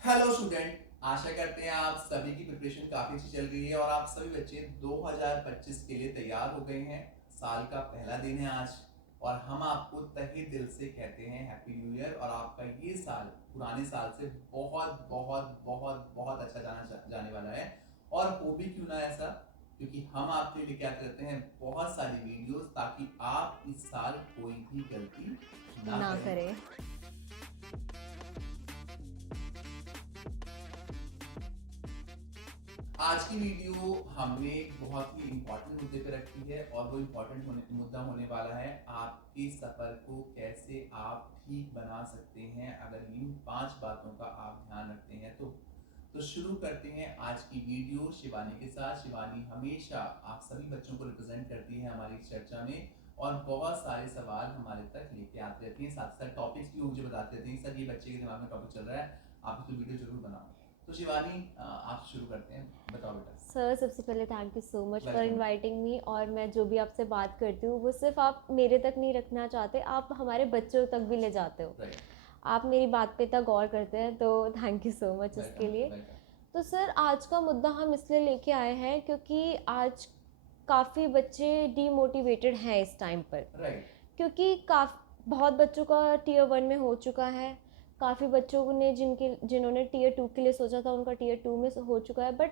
Hello student, आशा करते हैं आप सभी की प्रिपरेशन काफी अच्छी चल रही है और आप सभी बच्चे 2025 के लिए तैयार हो गए हैं। साल का पहला दिन है आज और हम आपको तहे दिल से कहते हैं हैप्पी न्यू ईयर। और आपका ये साल पुराने साल से बहुत बहुत बहुत बहुत अच्छा जाने वाला है। और हो भी क्यों ना ऐसा, क्योंकि हम आपके लिए क्या करते हैं बहुत सारी वीडियोस ताकि आप इस साल कोई भी गलती ना ना करें। करे। आज की वीडियो हमने एक बहुत ही इम्पोर्टेंट मुद्दे पे रखी है और वो इम्पोर्टेंट मुद्दा होने वाला है आपके सफर को कैसे आप ठीक बना सकते हैं अगर इन 5 बातों का आप ध्यान रखते हैं तो शुरू करते हैं आज की वीडियो शिवानी के साथ। शिवानी हमेशा आप सभी बच्चों को रिप्रेजेंट करती है हमारी इस चर्चा में और बहुत सारे सवाल हमारे तक लेके आती रहती है, साथ साथ टॉपिक्स भी मुझे बताते रहती हैं। सर ये बच्चे के दिमाग में टॉपिक चल रहा है, आप इसको वीडियो जरूर बनाओ। तो शिवानी आप शुरू करते हैं, बताओ बेटा। सर सबसे पहले thank you so much for welcome. Inviting me. और मैं जो भी आपसे बात करती हूँ वो सिर्फ आप मेरे तक नहीं रखना चाहते, आप हमारे बच्चों तक भी ले जाते हो। राइट। आप मेरी बात पे इतना गौर करते हैं, तो थैंक यू सो मच उसके वेलकम लिए। वेलकम। तो सर आज का मुद्दा हम इसलिए लेके आए हैं क्योंकि आज काफ़ी बच्चे डीमोटिवेटेड हैं इस टाइम पर। राइट। क्योंकि बहुत बच्चों का टीयर वन में हो चुका है। काफ़ी बच्चों ने जिन्होंने टीयर टू के लिए सोचा था उनका टीयर टू में हो चुका है। बट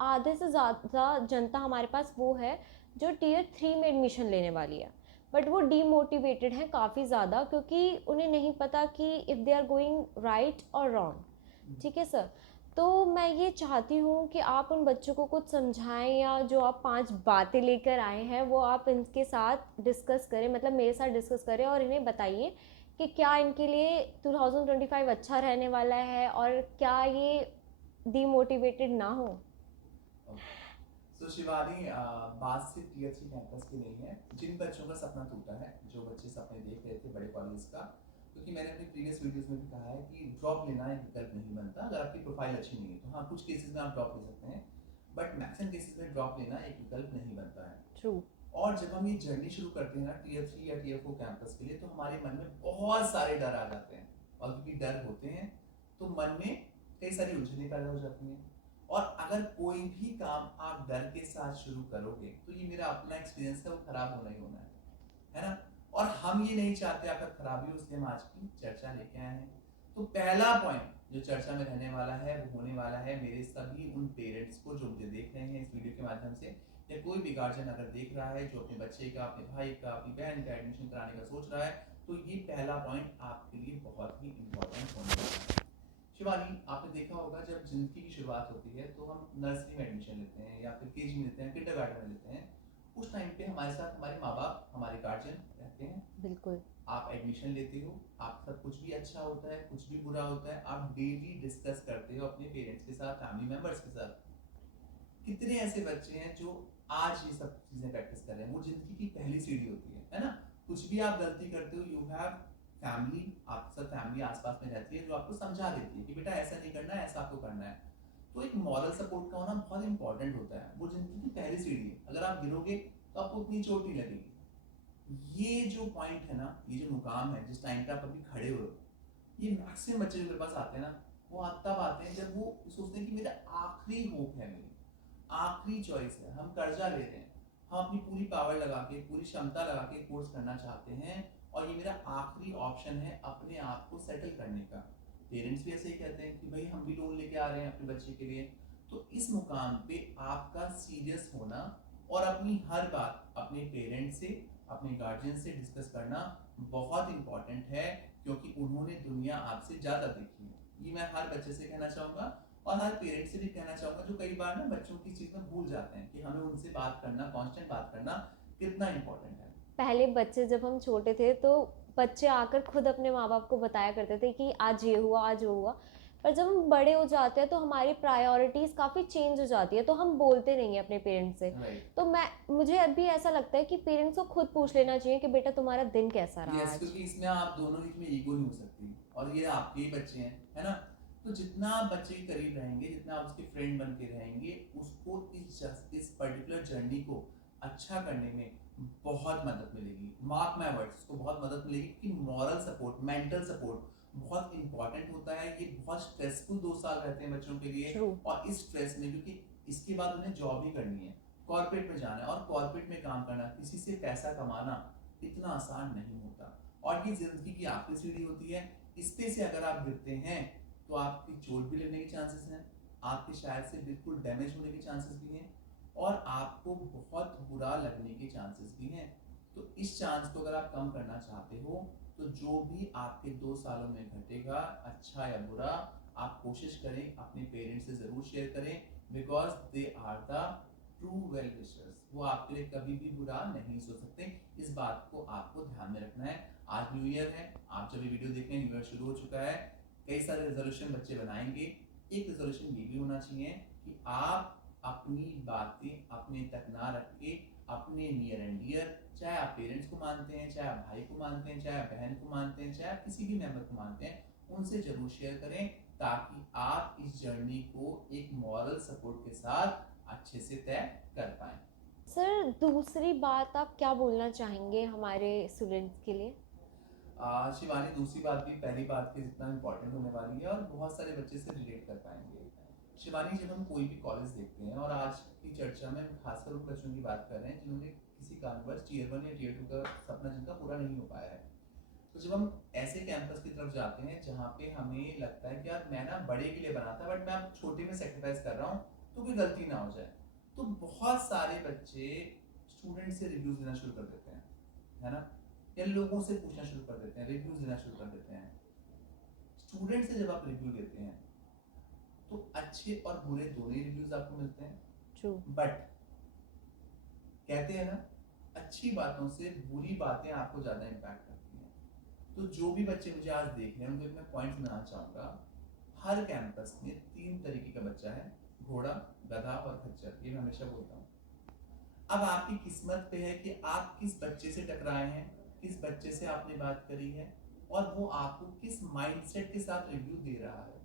आधे से ज़्यादा जनता हमारे पास वो है जो टीयर थ्री में एडमिशन लेने वाली है। बट वो डीमोटिवेटेड हैं काफ़ी ज़्यादा, क्योंकि उन्हें नहीं पता कि if they are going right और रॉन्ग। ठीक है सर। तो मैं ये चाहती हूँ कि आप उन बच्चों को कुछ समझाएं, या जो आप 5 बातें लेकर आए हैं वो आप इनके साथ डिस्कस करें, मतलब मेरे साथ डिस्कस करें और इन्हें बताइए कि क्या इनके लिए 2025 अच्छा रहने वाला है और क्या ये डीमोटिवेटेड ना हो। सो शिवानी, बात सिर्फ टीयर थ्री कैंपस की नहीं है। जिन बच्चों का सपना टूटा है, जो बच्चे सपने देख रहे थे बड़े कॉलेज का, क्योंकि मैंने अपनी प्रीवियस वीडियोस में भी कहा है कि ड्रॉप लेना एक विकल्प नहीं बनता अगर आपकी प्रोफाइल अच्छी नहीं है। तो हाँ, कुछ केसेस में आप ड्रॉप ले सकते हैं, बट मैक्सिमम केसेस में ड्रॉप लेना एक विकल्प नहीं बनता है। ट्रू। और जब हम ये जर्नी शुरू करते हैं ना टीयर थ्री या टीयर फोर कैंपस के लिए, तो हमारे मन में बहुत सारे डर आ जाते हैं। और क्योंकि डर होते हैं तो मन में कई सारी उलझनें पैदा हो जाती हैं। और अगर कोई भी काम आप डर के साथ शुरू करोगे तो ये मेरा अपना एक्सपीरियंस है, वो खराब होना ही होना है ना। और हम ये नहीं चाहते आपका खराब हो, इसलिए हम आज की चर्चा लेके आए हैं। तो पहला पॉइंट जो चर्चा में रहने वाला है वो होने वाला है मेरे सभी उन पेरेंट्स को जो मुझे देख रहे हैं इस वीडियो के माध्यम से, या कोई भी गार्जियन अगर देख रहा है जो अपने बच्चे का, अपने भाई का, अपनी बहन का एडमिशन कराने का सोच रहा है, तो ये पहला पॉइंट आपके लिए बहुत ही इंपॉर्टेंट होने वाला है। शिवानी, आपने देखा होगा जब जिंदगी की शुरुआत होती है तो हम नर्सरी में एडमिशन लेते हैं या फिर केजी में लेते हैं, किंडरगार्टन में लेते हैं। उस टाइम पे हमारे साथ हमारे माँ बाप, हमारे गार्जियन रहते हैं। बिल्कुल। आप एडमिशन लेते हो, आपका कुछ भी अच्छा होता है, कुछ भी बुरा होता है, आप डेली डिस्कस करते हो अपने पेरेंट्स के साथ, फैमिली मेंबर्स के साथ। कितने ऐसे बच्चे हैं जो आज ये सब चीजें प्रैक्टिस कर रहे हैं? वो जिंदगी की पहली सीढ़ी होती है ना। कुछ भी आप गलती करते हो, यू हैव फैमिली, आपके साथ फैमिली आसपास में रहती है जो आपको समझा देती है कि बेटा ऐसा नहीं करना है, ऐसा आपको करना है। तो एक मॉरल सपोर्ट का होना बहुत इंपॉर्टेंट होता है। वो जिंदगी की पहली सीढ़ी है, अगर आप गिरोगे तो आपको उतनी चोट नहीं लगेगी। ये जो पॉइंट है ना, ये जो मुकाम है जिस टाइम पे आप अभी खड़े हो, ये मैक्सिमम बच्चे जो मेरे पास आते हैं ना, वो तब आते हैं जब वो सोचते हैं कि मेरा आखिरी होप है, मेरी आखिरी चॉइस है, हम कर्जा ले रहे हैं, हम अपनी पूरी पावर लगा के, पूरी क्षमता लगा के कोर्स करना चाहते हैं और ये मेरा आखिरी ऑप्शन है अपने आप को सेटल करने का। पेरेंट्स भी ऐसे ही कहते हैं कि भाई हम भी लोन लेके आ रहे हैं अपने बच्चे के लिए। तो इस मुकाम पे आपका सीरियस होना और अपनी हर बात अपने पेरेंट्स से, अपने गार्जियन से डिस्कस करना बहुत इंपॉर्टेंट है, क्योंकि उन्होंने दुनिया आपसे ज़्यादा देखी है। ये मैं हर बच्चे से कहना चाहूँगा और हर पेरेंट्स से भी कहना चाहूँगा, जो कई बार ना बच्चों की चीज़ में भूल जाते हैं कि हमें उनसे बात करना, कांस्टेंट बात करना कितना इंपॉर्टेंट है। पहले बच्चे जब हम छोटे थे तो बच्चे आकर खुद अपने माँ बाप को बताया करते थे कि आज ये हुआ, आज वो हुआ। पर जब हम बड़े हो जाते हैं तो हमारी प्रायोरिटीज़ काफ़ी चेंज हो जाती है, तो हम बोलते नहीं हैं अपने पेरेंट्स से। राइट। तो मुझे अभी ऐसा लगता है कि पेरेंट्स को खुद पूछ लेना चाहिए कि बेटा तुम्हारा दिन कैसा रहा यस, आज। क्योंकि इसमें आप दोनों ही में ईगो नहीं हो सकती और ये आपके ही बच्चे हैं, है ना। तो जितना आप बच्चे के करीब रहेंगे, जितना आप उसके फ्रेंड बन के रहेंगे, उसको इस पर्टिकुलर जर्नी को अच्छा करने में बहुत मदद मिलेगी। मार्क माय वर्ड्स, उसको बहुत मदद मिलेगी कि मॉरल सपोर्ट, मेंटल सपोर्ट बहुत इंपॉर्टेंट होता है। ये बहुत स्ट्रेसफुल 2 साल रहते हैं बच्चों के लिए, ट्रू। और इस स्ट्रेस में, क्योंकि इसके बाद उन्हें जॉब ही करनी है, कॉर्पोरेट में जाना है, और कॉर्पोरेट में काम करना, किसी से पैसा कमाना इतना आसान नहीं होता, और ये जिंदगी की आखिरी सीढ़ी होती है। इस पे से अगर आप गिरते हैं तो आपकी चोट भी लगने के चांसेस हैं, आपके शायद से बिल्कुल डैमेज होने के चांसेस भी हैं, और आपको बहुत बुरा लगने के चांसेस भी हैं। तो इस चांस को अगर आप कम करना चाहते हो, तो जो भी आपके 2 सालों में घटेगा, अच्छा या बुरा, आप कोशिश करें अपने पेरेंट्स से ज़रूर शेयर करें, because they are the true well wishers. वो आपके लिए कभी भी बुरा नहीं सोच सकते। इस बात को आपको ध्यान में रखना है। आज न्यू ईयर है, आप जब ये वीडियो देख रहे हैं न्यू ईयर शुरू हो चुका है, कई सारे रेजोल्यूशन बच्चे बनाएंगे। एक रेजोल्यूशन ये भी होना चाहिए कि आप अपनी बातें अपने तक ना रख के अपने नियर एंड डियर, चाहे आप पेरेंट्स को मानते हैं, चाहे आप भाई को मानते हैं, चाहे आप बहन को मानते हैं, चाहे आप किसी भी मेंबर को मानते हैं, उनसे जरूर शेयर करें, ताकि आप इस जर्नी को एक मॉरल सपोर्ट के साथ अच्छे से तय कर पाएं। सर, दूसरी बात आप क्या बोलना चाहेंगे हमारे स्टूडेंट्स के लिए? शिवानी, दूसरी बात भी पहली बात के जितना इम्पोर्टेंट होने वाली है, और बहुत सारे बच्चे से रिलेट कर पाएंगे। शिवानी, जब हम कोई भी कॉलेज देखते हैं, और आज की चर्चा में खासकर उन बच्चों की बात कर रहे हैं जिन्होंने किसी कारणवश टीयर 1 या टीयर 2 का सपना जिनका पूरा नहीं हो पाया है, तो जब हम ऐसे कैंपस की तरफ जाते हैं जहाँ पे हमें लगता है कि यार मैं ना बड़े के लिए बना था, बट मैं अब छोटे में सेक्रीफाइस कर रहा हूँ, तो कोई गलती ना हो जाए, तो बहुत सारे बच्चे स्टूडेंट से रिव्यूज देना शुरू कर देते हैं, है ना, या लोगों से पूछना शुरू कर देते हैं, रिव्यूज देना शुरू कर देते हैं। स्टूडेंट से जब आप रिव्यू लेते हैं तो अच्छे और बुरे दोनों ही रिव्यूज आपको मिलते हैं, ट्रू। बट कहते हैं ना, अच्छी बातों से बुरी बातें आपको ज्यादा इम्पैक्ट करती हैं। तो जो भी बच्चे मुझे आज देख रहे हैं उनको मैं पॉइंट सुनाना चाहूंगा। हर कैंपस में 3 तरीके का बच्चा है, घोड़ा, गधा और खच्चर, ये मैं हमेशा बोलता हूँ। अब आपकी किस्मत पे है कि आप किस बच्चे से टकराए हैं, किस बच्चे से आपने बात करी है, और वो आपको किस माइंडसेट के साथ रिव्यू दे रहा है।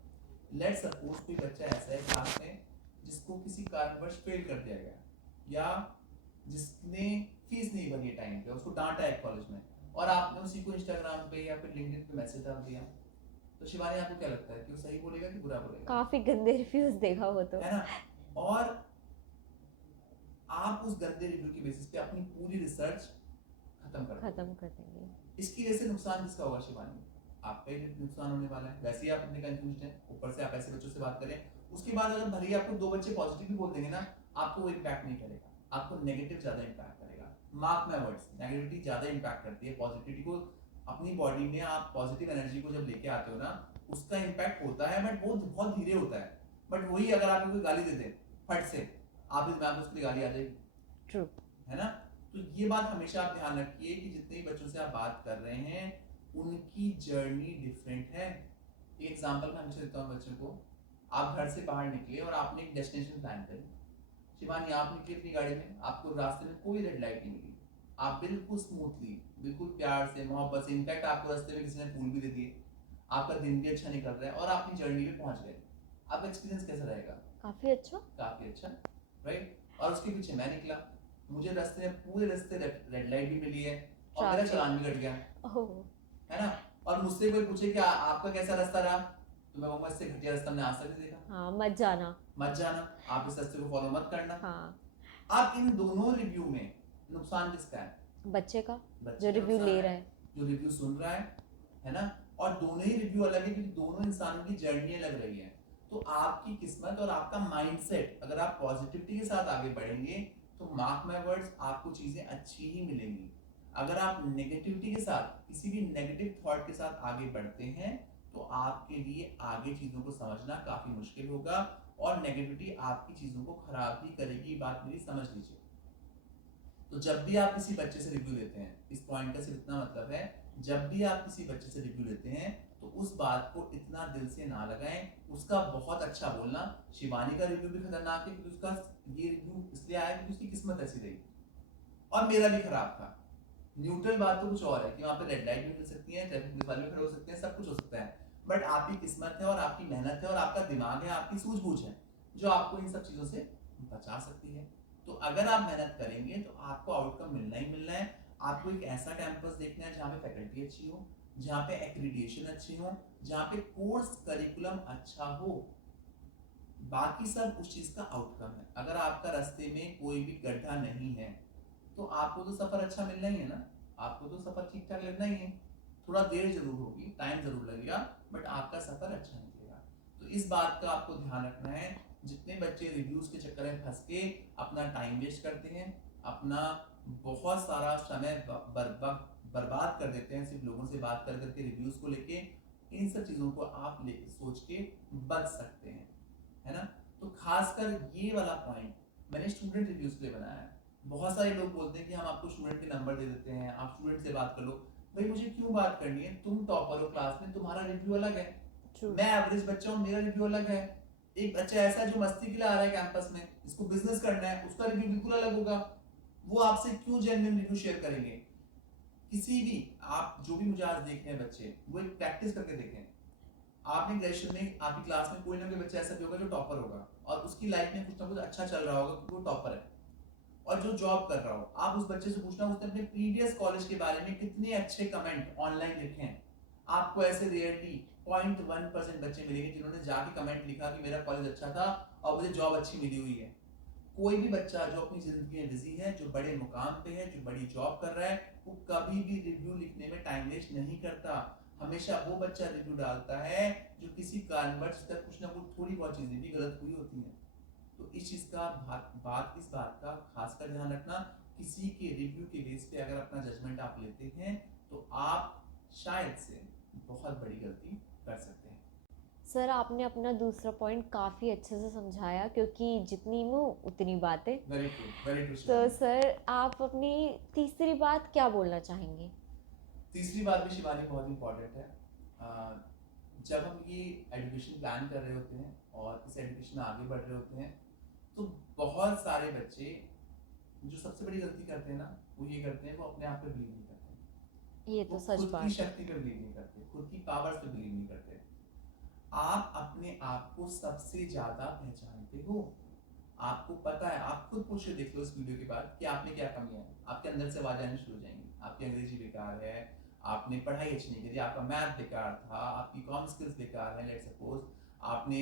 लेट्स सपोज कोई बच्चा ऐसा है क्लास में जिसको किसी कारणवश फेल कर दिया गया, या जिसने फीस नहीं भरी है टाइम पे, उसको डांटा है कॉलेज में, और आपने उसी को इंस्टाग्राम पे या फिर लिंक्डइन पे मैसेज डाल दिया, तो शिवानी आपको क्या लगता है कि वो सही बोलेगा कि बुरा बोलेगा? काफी गंदे रिव्यूज देगा वो तो। है ना, और आप उस गंदे रिव्यू की बेसिस पे अपनी पूरी रिसर्च खत्म कर देंगे। इसकी वजह से नुकसान किसका होगा शिवानी? आपका ही नुकसान होने वाला है। वैसे ही आप इतने कंफ्यूज हैं, ऊपर से आप ऐसे बच्चों से बात करें, उसके बाद अगर भले ही आपको 2 बच्चे पॉजिटिव भी बोल देंगे ना, आपको वो इम्पैक्ट नहीं करेगा, आपको नेगेटिव ज्यादा इम्पैक्ट करेगा। मार्क माय वर्ड्स, नेगेटिविटी ज्यादा इम्पैक्ट करती है पॉजिटिविटी को। अपनी बॉडी में आप पॉजिटिव एनर्जी को जब लेके आते हो ना, उसका इम्पैक्ट होता है, बट वो बहुत धीरे होता है। बट वही अगर आपको कोई गाली दे दे फट से, आप इस मैम को उसकी गाली आ जाएगी। ट्रू। है ना, तो ये बात हमेशा आप ध्यान रखिए कि जितने भी बच्चों से आप बात कर रहे हैं उनकी जर्नी डिफरेंट है। एक एग्जांपल मैं हमेशा देता हूँ बच्चों को। आप घर से बाहर निकले और आपने एक डेस्टिनेशन प्लान करी। शिवानी, आप निकले अपनी गाड़ी में, आपको रास्ते में कोई रेड लाइट नहीं मिली, आप बिल्कुल स्मूथली, बिल्कुल प्यार से, मोहब्बत से, इनफैक्ट आपको रास्ते में किसी ने फूल भी दे दिए, आपका दिन भी अच्छा निकल रहा है और आप अपनी जर्नी पे पहुंच गए, आपका एक्सपीरियंस कैसा रहेगा? काफी अच्छा। काफी अच्छा, राइट। और उसके पीछे मैं निकला, मुझे रास्ते में पूरे रास्ते रेड लाइट भी मिली है और मेरा चालान भी कट गया, है ना, और मुझसे कोई पूछे कि आपका कैसा रास्ता रहा, तो मैं कहूंगा इससे घटिया रास्ता मैंने आज तक नहीं देखा। हाँ, मत जाना, आप इस रास्ते को फॉलो मत करना। हाँ। आप इन दोनों रिव्यू में नुकसान किसका है? बच्चे का, बच्चे जो का रिव्यू नुकसान ले रहा है, जो रिव्यू सुन रहा है ना, और दोनों ही रिव्यू अलग है क्योंकि दोनों इंसानों की जर्नी अलग रही है। तो आपकी किस्मत और आपका माइंडसेट, अगर आप पॉजिटिविटी के साथ आगे बढ़ेंगे तो मार्क माय वर्ड्स, आपको चीजें अच्छी ही मिलेंगी। अगर आप नेगेटिविटी के साथ, किसी भी नेगेटिव थॉट के साथ आगे बढ़ते हैं तो आपके लिए आगे चीजों को समझना काफी मुश्किल होगा, और नेगेटिविटी आपकी चीजों को खराब ही करेगी। बात मेरी समझ लीजिए। तो जब भी आप किसी बच्चे से रिव्यू लेते हैं, इस पॉइंट का सिर्फ इतना मतलब है, जब भी आप किसी बच्चे से रिव्यू लेते हैं तो उस बात को इतना दिल से ना लगाएं। उसका बहुत अच्छा बोलना, शिवानी का रिव्यू भी खतरनाक है क्योंकि उसका ये रिव्यू इसलिए आया क्योंकि उसकी किस्मत ऐसी रही और मेरा भी खराब था। न्यूट्रल बात तो कुछ और है कि वहाँ पे रेड लाइट भी मिल सकती है, ट्रैफिक पुलिस वाले भी खड़े हो सकते हैं, सब कुछ हो सकता है, बट आपकी किस्मत है और आपकी मेहनत है और आपका दिमाग है, आपकी सूझबूझ है जो आपको इन सब चीजों से बचा सकती है। तो अगर आप मेहनत करेंगे तो आपको आउटकम मिलना ही मिलना है। आपको एक ऐसा कैंपस देखना है जहाँ पे फैकल्टी अच्छी हो, जहाँ पे एक्रीडिएशन अच्छे हो, जहाँ पे कोर्स करिकुलम अच्छा हो, बाकी सब उस चीज का आउटकम है। अगर आपका रास्ते में कोई भी गड्ढा नहीं है तो आपको तो सफर अच्छा मिलना ही है ना, आपको तो सफर ठीक ठाक लगना ही है। थोड़ा देर जरूर होगी, टाइम जरूर लगेगा, बट आपका सफर अच्छा निकलेगा। तो इस बात का आपको ध्यान रखना है। जितने बच्चे रिव्यूज के चक्कर में फंस के अपना टाइम वेस्ट करते हैं, अपना बहुत सारा समय बर्बाद कर देते हैं सिर्फ लोगों से बात कर करके रिव्यूज को लेके, इन सब चीजों को आप सोच के बच सकते हैं, है ना। तो खासकर ये वाला पॉइंट मैंने स्टूडेंट रिव्यूज के लिए बनाया है। बहुत सारे लोग बोलते हैं कि हम आपको स्टूडेंट के नंबर दे देते हैं, आप स्टूडेंट से बात कर लो। भाई मुझे क्यों बात करनी है, तुम टॉपर हो क्लास में, तुम्हारा रिव्यू अलग है, True. मैं एवरेज बच्चा हूँ, मेरा रिव्यू अलग है। एक बच्चा ऐसा है जो मस्ती के लिए आ रहा है कैंपस में, इसको बिजनेस करना है, उसका रिव्यू बिल्कुल अलग होगा। वो आपसे क्यों जेन्युइन रिव्यू शेयर करेंगे। किसी भी, आप जो भी मुझे आज देख रहे हैं बच्चे, वो एक प्रैक्टिस करके देखें। आपने ग्रेजुएशन में आपकी क्लास में कोई ना कोई बच्चा ऐसा भी होगा जो टॉपर होगा, और उसकी लाइफ में कुछ ना कुछ अच्छा चल रहा होगा क्योंकि वो टॉपर है। और जो जॉब कर रहा हो, आप उस बच्चे से पूछना उसने अपने प्रीवियस कॉलेज के बारे में कितने अच्छे कमेंट ऑनलाइन लिखे हैं। आपको ऐसे रेयरली 0.1% बच्चे मिलेंगे जिन्होंने जाके कमेंट लिखा कि मेरा कॉलेज अच्छा था और मुझे जॉब अच्छी मिली हुई है। कोई भी बच्चा जो अपनी जिंदगी में बिजी है, जो बड़े मुकाम पे है, जो बड़ी जॉब कर रहा है, वो कभी भी रिव्यू लिखने में टाइम वेस्ट नहीं करता। हमेशा वो बच्चा रिव्यू डालता है जो किसी कारणवश तक कुछ ना कुछ थोड़ी बहुत चीजें भी गलत हुई होती हैं। तो इस चीज का इस बात का खासकर ध्यान रखना। किसी के रिव्यू के बेस पे अगर अपना जजमेंट आप लेते हैं तो आप शायद से बहुत बड़ी गलती कर सकते हैं। सर आपने अपना दूसरा पॉइंट काफ़ी अच्छे से समझाया, क्योंकि जितनी मुँह उतनी बातें। Very true, very true. तो सर आप अपनी तीसरी बात क्या बोलना चाहेंगे? तीसरी बात भी शिवानी बहुत इंपॉर्टेंट है। जब हम ये एजुकेशन प्लान कर रहे होते हैं और इस एजुकेशन में आगे बढ़ रहे होते हैं, तो बहुत सारे बच्चे जो सबसे बड़ी गलती करते हैं ना, वो ये करते हैं, वो अपने आप पे बिलीव नहीं करते। ये वो तो सच खुद बात की है। शक्ति पे बिलीव नहीं करते, खुद की पावर्स पे बिलीव नहीं करते। आप अपने आप को सबसे ज्यादा पहचानते हो। आपको पता है, आप खुद पूछ के देख लो इस वीडियो के बाद कि आप में क्या कमी है। आपके अंदर से आवाज आनी शुरू हो जाएंगी, आपकी अंग्रेजी बेकार है, आपने पढ़ाई अच्छी नहीं करी, आपका मैथ बेकार था, आपकी कॉम स्किल्स बेकार है, लेट्स सपोज आपने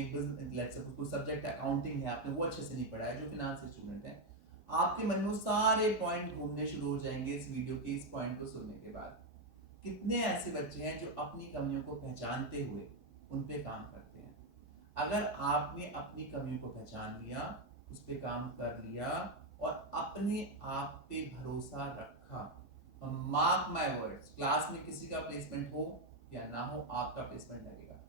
लेट्स सपोज कोई सब्जेक्ट अकाउंटिंग है, आपने वो अच्छे से नहीं पढ़ा है, जो फिनांस के स्टूडेंट हैं, आपके मन में वो सारे पॉइंट घूमने शुरू हो जाएंगे इस वीडियो के इस पॉइंट को सुनने के बाद। कितने ऐसे बच्चे हैं जो अपनी कमियों को पहचानते हुए उन पे काम करते हैं। अगर आपने अपनी कमियों को पहचान लिया, उस पे काम कर लिया और अपने आप पे भरोसा रखा, मार्क माय वर्ड्स, क्लास में किसी का प्लेसमेंट हो या ना हो, आपका प्लेसमेंट लगेगा।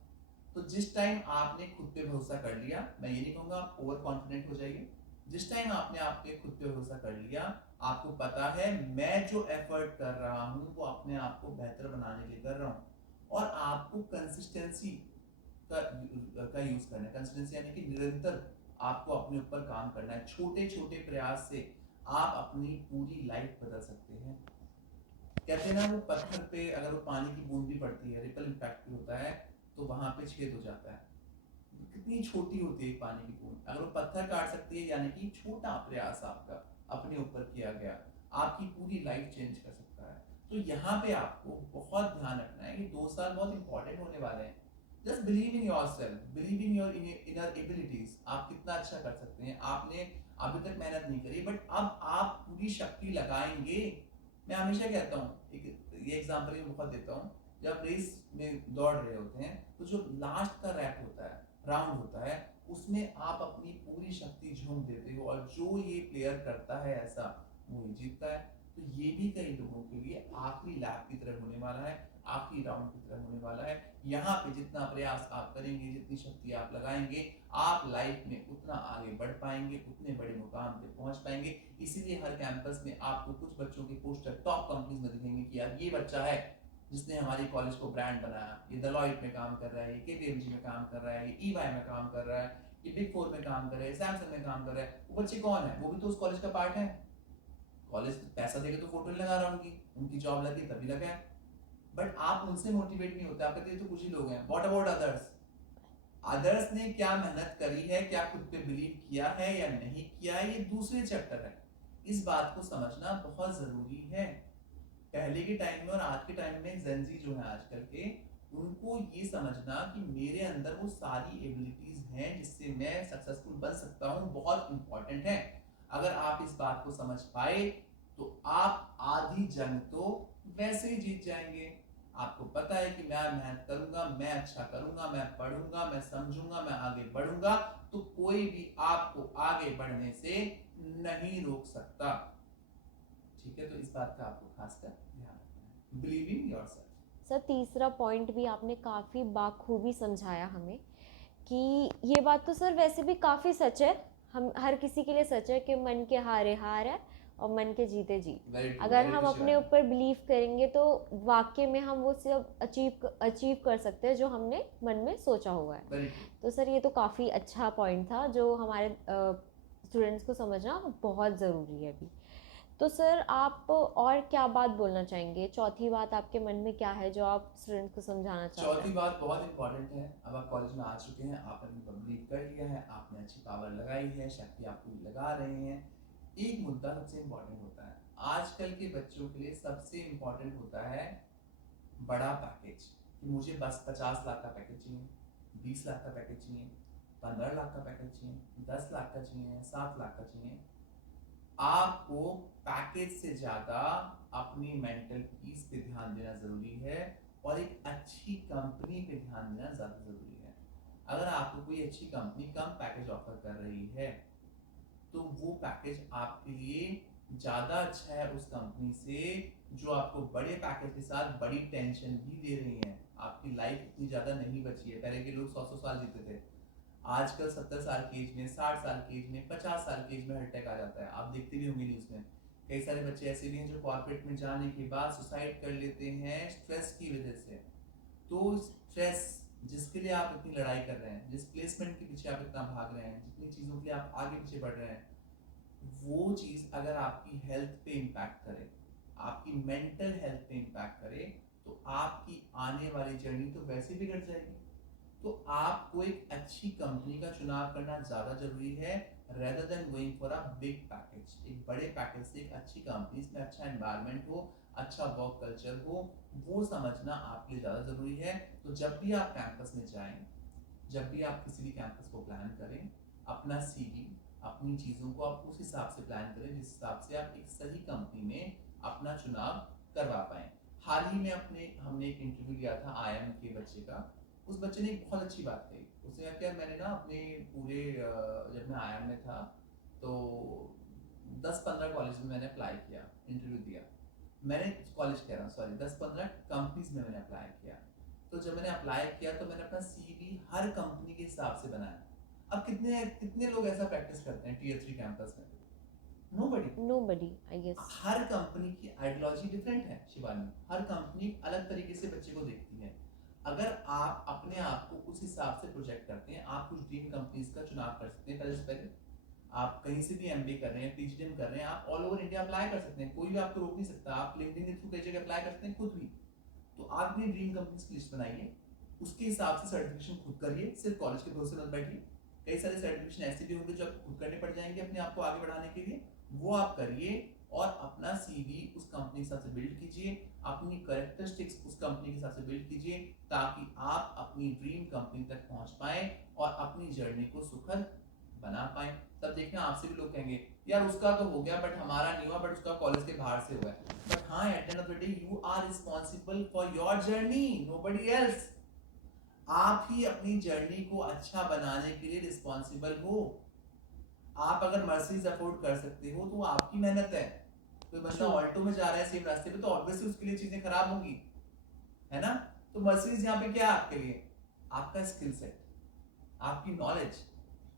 तो जिस टाइम आपने खुद पे भरोसा कर लिया, मैं ये नहीं कहूंगा आप ओवर कॉन्फिडेंट हो जाइए, जिस टाइम आपने आप पे खुद पे भरोसा कर लिया, आपको पता है मैं जो एफर्ट कर रहा हूँ वो अपने आप को बेहतर बनाने के लिए कर रहा हूँ, और आपको कंसिस्टेंसी का यूज करना है। कंसिस्टेंसी यानी कि निरंतर आपको अपने ऊपर काम करना है। छोटे छोटे प्रयास से आप अपनी पूरी लाइफ बदल सकते हैं। कहते हैं ना, वो पत्थर पे अगर वो पानी की बूंद भी पड़ती है, रिपल इम्पैक्ट भी होता है, तो वहां पे छेद हो जाता है। कितनी छोटी होती है पानी की बूंद, अगर वो पत्थर काट सकती है, यानी कि छोटा प्रयास आपका अपने ऊपर किया गया आपकी पूरी लाइफ चेंज कर सकता है। तो यहाँ पे आपको बहुत ध्यान रखना है कि 2 साल बहुत इंपॉर्टेंट होने वाले हैं। Just believe in yourself, believe in your inner abilities. आप कितना अच्छा कर सकते हैं। आपने अभी तक मेहनत नहीं करी, बट अब आप पूरी शक्ति लगाएंगे। मैं हमेशा कहता हूँ, ये एग्जांपल मैं बहुत देता हूँ, जब रेस में दौड़ रहे होते हैं तो जो लास्ट का रैप होता है, राउंड होता है, उसमें आप अपनी पूरी शक्ति झोंक देते हो, और जो ये प्लेयर करता है ऐसा, वो ही जीतता है। तो ये भी कई लोगों के लिए आखिरी लैप की तरह होने वाला है, आखिरी राउंड की तरह होने वाला है। यहाँ पे जितना प्रयास आप करेंगे, जितनी शक्ति आप लगाएंगे, आप लाइफ में उतना आगे बढ़ पाएंगे, उतने बड़े मुकाम पे पहुंच पाएंगे। इसीलिए हर कैंपस में आपको कुछ बच्चों के पोस्टर टॉप कंपनीज में दिखेंगे कि यार ये बच्चा है जिसने हमारी कॉलेज को ब्रांड बनाया, ये डेलॉइट में काम कर रहा है, ये केपीएमजी में काम कर रहा है, ये ईवाई में काम कर रहा है, ये बिग 4 में काम कर रहा है, सैमसंग में काम कर रहा है। वो बच्चे कौन है? वो भी तो उस कॉलेज का पार्ट है। कॉलेज पैसा देके तो फोटो लगा रहा है, उनकी जॉब लगी तभी लगा है। बट आप उनसे मोटिवेट नहीं होते, आप कहते तो कुछ ही लोग हैं। What about others? अदर्स ने क्या मेहनत करी है, क्या खुद पे बिलीव किया है या नहीं किया है, ये दूसरे चैप्टर है। इस बात को समझना बहुत जरूरी है। पहले के टाइम में और आज के टाइम में जेनजी जो है आजकल के, उनको ये समझना कि मेरे अंदर वो सारी एबिलिटीज हैं जिससे मैं सक्सेसफुल बन सकता हूँ, बहुत इंपॉर्टेंट है। अगर आप इस बात को समझ पाए तो आप आधी जंग तो वैसे ही जीत जाएंगे। आपको पता है कि मैं मेहनत करूंगा, मैं अच्छा करूंगा, मैं पढ़ूंगा, मैं समझूंगा, मैं आगे बढ़ूंगा, तो कोई भी आपको आगे बढ़ने से नहीं रोक सकता। ठीक है, तो इस बात का आपको खासकर ध्यान रखना है। Believe in yourself. सर तीसरा पॉइंट भी आपने काफ़ी बाखूबी समझाया हमें कि ये बात तो सर वैसे भी काफ़ी सच है, हम हर किसी के लिए सच है कि मन के हारे हार है और मन के जीते जीत। अगर हम अपने ऊपर बिलीव करेंगे तो वाकई में हम वो सब अचीव कर सकते हैं जो हमने मन में सोचा हुआ है। तो सर ये तो काफ़ी अच्छा पॉइंट था जो हमारे स्टूडेंट्स को समझना बहुत ज़रूरी है अभी। तो सर आप और क्या बात बोलना चाहेंगे, चौथी बात आपके मन में क्या है जो आप स्टूडेंट्स को समझाना चाहते हैं? चौथी बात बहुत इंपॉर्टेंट है। अब आप कॉलेज में आ चुके हैं, आपने बिलीव कर लिया है, आपने अच्छी पावर लगाई है, शक्ति आप पूरी लगा रहे हैं। एक मुद्दा सबसे इंपॉर्टेंट होता है आजकल के बच्चों के लिए, सबसे इंपॉर्टेंट होता है बड़ा पैकेज। कि मुझे बस 50 लाख का पैकेज चाहिए, 20 लाख का पैकेज चाहिए, 15 लाख का पैकेज चाहिए, 10 लाख का चाहिए, 7 लाख का चाहिए। आपको पैकेज से ज्यादा अपनी मेंटल पीस पे ध्यान देना जरूरी है और एक अच्छी कंपनी पे ध्यान देना ज्यादा जरूरी है। अगर आपको कोई अच्छी कंपनी कम पैकेज ऑफर कर रही है तो वो पैकेज आपके लिए ज्यादा अच्छा है उस कंपनी से जो आपको बड़े पैकेज के साथ बड़ी टेंशन भी दे रही है। आपकी लाइफ इतनी ज्यादा नहीं बची है। पहले के लोग 100 साल जीते थे, आजकल 70 साल की एज में, 60 साल की एज में, 50 साल की एज में हार्ट अटैक आ जाता है। आप देखते भी होंगे न्यूज़ में, कई सारे बच्चे ऐसे भी हैं जो कॉर्पोरेट में जाने के बाद सुसाइड कर लेते हैं स्ट्रेस की वजह से। तो स्ट्रेस जिसके लिए आप इतनी लड़ाई कर रहे हैं, जिस प्लेसमेंट के पीछे आप इतना भाग रहे हैं, जितनी चीज़ों के लिए आप आगे पीछे बढ़ रहे हैं, वो चीज़ अगर आपकी हेल्थ पे इम्पैक्ट करे, आपकी मेंटल हेल्थ पे इम्पैक्ट करे, तो आपकी आने वाली जर्नी तो वैसे बिगड़ जाएगी। तो आपको एक अच्छी कंपनी का चुनाव करना ज़्यादा जरूरी है rather than going for a big package. एक बड़े पैकेज से एक अच्छी कंपनी जिसमें अच्छा एनवायरनमेंट हो, अच्छा वर्क कल्चर हो, वो समझना आपके लिए ज़्यादा ज़रूरी है। तो जब भी आप कैंपस में जाएं, जब भी आप किसी भी कैंपस को प्लान करें, अपना सीवी, अपनी चीज़ों को आप उस हिसाब से प्लान करें जिस हिसाब से आप एक सही कंपनी में अपना चुनाव करवा पाएँ। हाल ही में हमने एक इंटरव्यू लिया था आईएम के बच्चे का। उस बच्चे ने एक बहुत अच्छी बात कही। उसने कहा कि मैंने ना अपने पूरे जब मैं आईएम में था तो 10-15 कॉलेज में मैंने अप्लाई किया, इंटरव्यू दिया। मैंने कॉलेज कह रहा हूँ, सॉरी, 10-15 कंपनीज में मैंने अप्लाई किया। तो जब मैंने अप्लाई किया तो मैंने अपना सीवी हर कंपनी के हिसाब से बनाया। अब कितने कितने लोग ऐसा प्रैक्टिस करते हैं टियर 3 कैंपस में? Nobody, I guess. Her company की आइडियोलॉजी डिफरेंट है शिवानी, हर कंपनी अलग तरीके से बच्चे को देखती है। अगर आप अपने आप को उस हिसाब से प्रोजेक्ट करते हैं, आप कुछ ड्रीम कंपनीज का चुनाव कर सकते हैं। पहले से पहले आप कहीं से भी एमबीए कर रहे हैं, पीएचडी कर रहे हैं, आप ऑल ओवर इंडिया अप्लाई कर सकते हैं, कोई भी आपको रोक नहीं सकता। आप लिंक्डइन के थ्रू कई जगह अप्लाई कर सकते हैं खुद भी। तो आप अपनी ड्रीम कंपनीज की लिस्ट बनाइए, उसके हिसाब से सर्टिफिकेशन खुद करिए, सिर्फ कॉलेज के भरोसे मत बैठिए। कई सारे सर्टिफिकेशन ऐसे भी होंगे जो आपको खुद करने पड़ जाएंगे अपने आप को आगे बढ़ाने के लिए, वो आप करिए और अपना सीवी उस कंपनी के हिसाब से बिल्ड कीजिए, अपनी कैरेक्टरिस्टिक्स उस कंपनी के हिसाब से बिल्ड कीजिए, ताकि आप अपनी ड्रीम कंपनी तक पहुंच पाए और अपनी जर्नी को सुखद बना पाए। तब देखना आपसे भी लोग कहेंगे यार उसका तो हो गया बट हमारा नहीं हुआ, बट उसका कॉलेज के बाहर से हुआ है। बट हाँ, at the end of the day you are responsible for your journey, nobody else. आप ही अपनी जर्नी को अच्छा बनाने के लिए रिस्पॉन्सिबल हो। आप अगर मर्सिडीज अफोर्ड कर सकते हो तो वो आपकी मेहनत है। कोई बंदा ऑल्टो में जा रहा है सेम रास्ते पे तो ऑब्वियसली उसके लिए चीजें खराब होंगी, है ना? तो मर्सिडीज यहाँ पे क्या है आपके लिए? आपका स्किल सेट, आपकी नॉलेज।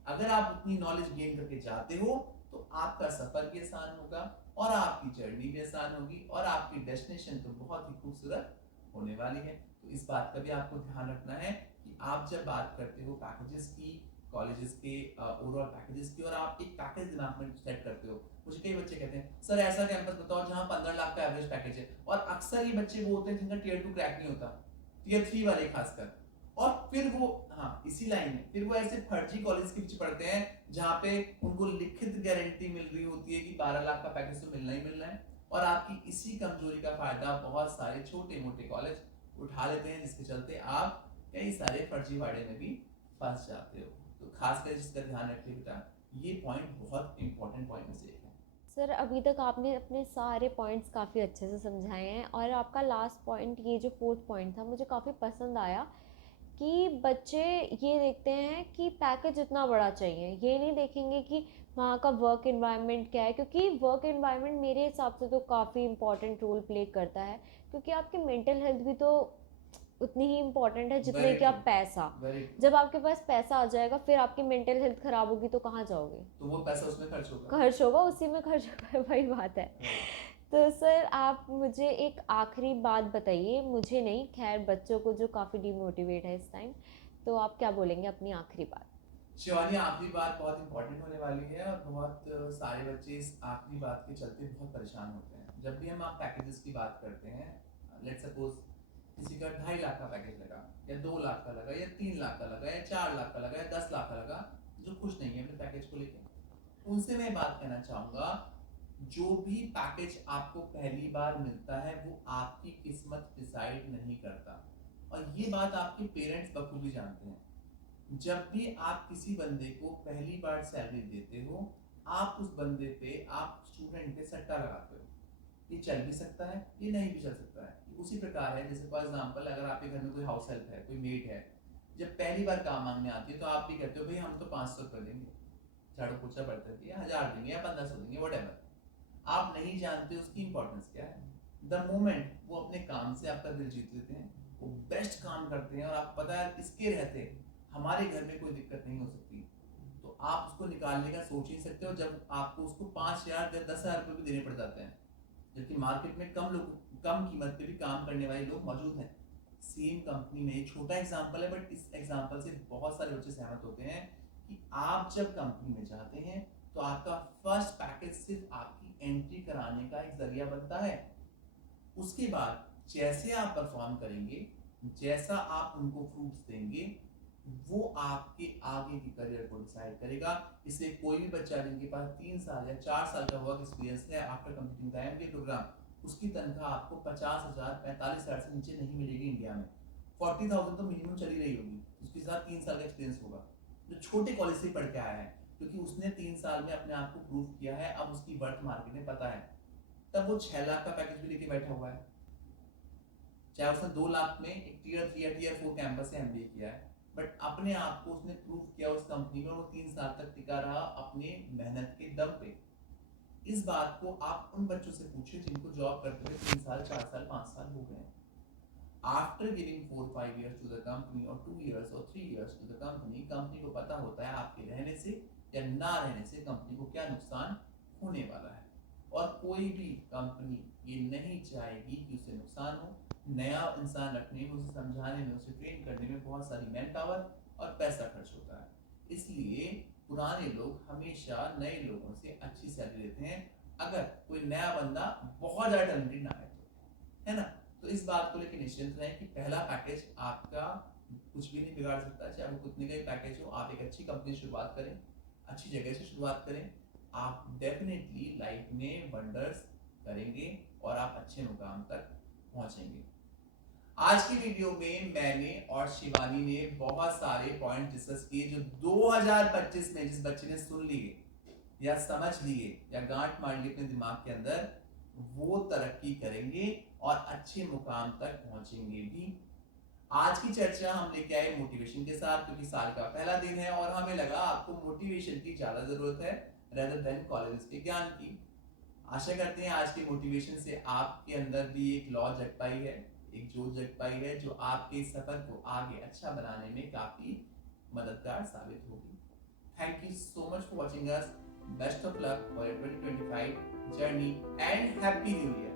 अगर आप उतनी नॉलेज गेन करके जाते हो तो आपका सफर भी आसान होगा और आपकी जर्नी भी आसान होगी और आपकी डेस्टिनेशन तो बहुत ही खूबसूरत होने वाली है। तो इस बात का भी आपको ध्यान रखना है कि आप जब बात करते हो पैकेजेस की, कॉलेजेस के ओवरऑल पैकेजेस की, और आप एक पैकेज दिमाग में सेट करते हो। मुझे कई बच्चे कहते हैं सर ऐसा कैंपस बताओ जहां 15 लाख का एवरेज पैकेज है, और अक्सर ये बच्चे वो होते हैं जिनका टियर 2 क्रैक नहीं होता, टियर 3 वाले खासकर। और फिर वो इसी लाइन में फिर वो ऐसे फर्जी कॉलेज के पीछे पड़ते हैं जहां पे उनको लिखित गारंटी मिल रही होती है कि 12 लाख का पैकेज तो मिलना ही मिलना है, और आपकी इसी कमजोरी का फायदा बहुत सारे छोटे मोटे कॉलेज उठा लेते हैं, जिसके चलते आप कई सारे फर्जीवाड़े में भी फंस जाते हो। तो खासकर जिसका ध्यान रखिए बेटा, ये पॉइंट बहुत इंपॉर्टेंट पॉइंट में से एक है। सर अभी तक आपने अपने सारे पॉइंट्स काफ़ी अच्छे से समझाए हैं, और आपका लास्ट पॉइंट, ये जो फोर्थ पॉइंट था, मुझे काफ़ी पसंद आया कि बच्चे ये देखते हैं कि पैकेज इतना बड़ा चाहिए, ये नहीं देखेंगे कि वहाँ का वर्क एनवायरनमेंट क्या है, क्योंकि वर्क एनवायरनमेंट मेरे हिसाब से तो काफ़ी इंपॉर्टेंट रोल प्ले करता है, क्योंकि आपकी मेंटल हेल्थ भी तो उतनी ही इम्पॉर्टेंट है जितने वेरी कि ट्रू, आप पैसा। Very true. जब आपके पास पैसा आ जाएगा, फिर आपकी मेंटल हेल्थ ख़राब होगी तो कहाँ जाओगे? तो वो पैसा उसमें खर्च होगा। खर्च होगा, उसी में खर्च होगा, वही बात है। Right. तो सर आप मुझे एक आखिरी बात बताइए, मुझे नहीं, खैर बच्चों को जो काफ़ी डिमोटिवेट है इस टाइम, तो आप क्या बोलेंगे अपनी आखिरी बात? शिवानी, आखिरी बात बहुत इंपॉर्टेंट होने वाली है और बहुत सारे बच्चे इस आखिरी बात के चलते बहुत परेशान होते हैं। जब भी हम आप पैकेजेस की बात करते हैं, लेट्स सपोज किसी का 2.5 लाख का पैकेज लगा, या 2 लाख का लगा, या 3 लाख का लगा, या 4 लाख का लगा, या 10 लाख का लगा, जो खुश नहीं है अपने पैकेज को लेकर, उनसे मैं बात कहना चाहूँगा, जो भी पैकेज आपको पहली बार मिलता है वो आपकी किस्मत डिसाइड नहीं करता, और ये बात आपके पेरेंट्स बखूबी जानते हैं। जब भी आप किसी बंदे को पहली बार सैलरी देते हो, आप उस बंदे पे, आप स्टूडेंट पे सट्टा लगाते हो, ये चल भी सकता है, ये नहीं भी चल सकता है। उसी प्रकार है, जैसे फॉर एग्जांपल अगर आपके घर में कोई हाउस हेल्प है, कोई मेड है, जब पहली बार काम मांगने आती है तो आप भी कहते हो भाई हम तो 500 रुपये देंगे, झाड़ू पोछा बर्तन की, 1000 देंगे या 1500 देंगे, वट आप नहीं जानते उसकी इंपॉर्टेंस क्या है। द मोमेंट वो अपने काम से आपका दिल जीत लेते हैं, वो बेस्ट काम करते हैं, और आप पता है इसके रहते हमारे घर में कोई दिक्कत नहीं हो सकती, तो आप उसको निकालने का सोच ही सकते हो, जब आपको उसको 5000 या 10,000 रुपये भी देने पड़ जाते हैं, जबकि मार्केट में कम कीमत पे भी काम करने वाले लोग मौजूद हैं सेम कंपनी में। एक छोटा एग्जांपल है, बट इस एग्जांपल से बहुत सारे बच्चे सहमत होते हैं कि आप जब कंपनी में जाते हैं तो आपका फर्स्ट पैकेज सिर्फ आपकी एंट्री कराने का एक जरिया बनता है। उसके बाद जैसे आप परफॉर्म करेंगे, जैसा आप उनको फ्रूट्स देंगे, वो आपके आगे की करियर को डिसाइड करेगा। इसलिए कोई भी बच्चा जिनके पास 3 साल या 4 साल का वर्क एक्सपीरियंस है after completing the MBA programme, उसकी तनख्वाह आपको 50,000 45,000 से नीचे नहीं मिलेगी इंडिया में। 40,000 तो मिनिमम चली रही होगी, उसके साथ 3 साल का एक्सपीरियंस होगा, जो छोटे कॉलेज से पढ़ के आया है, क्योंकि उसने 3 साल में अपने आप को प्रूव किया है, अब उसकी वर्थ मार्केट में पता है, तब वो 6 लाख का पैकेज भी लेके बैठा हुआ है, चाहे उसने 2 लाख में एक टियर 3 या टियर 4 कैंपस से एमबीए किया है, बट अपने आप को उसने प्रूव किया उस कंपनी में, वो 3 साल तक टिका रहा अपने मेहनत के दम पे। इस बात को आप उन बच्चों से पूछिए जिनको जॉब करते हुए 3 साल 4 साल 5 साल हो गए। After giving 4-5 years to the company और 2 years और 3 years to the company, company को पता होता है आपके रहने से या ना रहने से कंपनी को क्या नुकसान होने वाला है, और कोई भी कंपनी ये नहीं चाहेगी कि उसे नुकसान हो। नया इंसान रखने में, उसे समझाने में, उसे ट्रेन करने में बहुत सारी मैन पावर और पैसा खर्च होता है, इसलिए पुराने लोग हमेशा नए लोगों से अच्छी सैलरी देते हैं, अगर कोई नया बंदा बहुत ज़्यादा टैलेंटेड ना है तो, है ना। तो इस बात को लेकर निश्चिंत रहें कि पहला पैकेज आपका कुछ भी नहीं बिगाड़ सकता, चाहे वो कितने का ही पैकेज हो। आप एक अच्छी कंपनी से शुरुआत करें, अच्छी जगह से शुरुआत करें, आप डेफिनेटली लाइफ में वंडर्स करेंगे और आप अच्छे मुकाम तक पहुंचेंगे। आज की वीडियो में मैंने और शिवानी ने बहुत सारे पॉइंट डिस्कस किए, जो 2025 में जिस बच्चे ने सुन लिए या समझ लिए या गांठ मार ली अपने दिमाग के अंदर, वो तरक्की करेंगे और अच्छे मुकाम तक पहुंचेंगे भी। आज की चर्चा हम लेके आए मोटिवेशन के साथ, क्योंकि साल का पहला दिन है और हमें लगा आपको मोटिवेशन की ज्यादा जरूरत है रेदर देन कॉलेज के ज्ञान की। आशा करते हैं आज के मोटिवेशन से आपके अंदर भी एक लॉ जग पाई है, एक जोत जग पाई है, जो आपके सफर को आगे अच्छा बनाने में काफी मददगार साबित होगी। Thank you so much for watching us. Best of luck for 2025 journey and happy new year.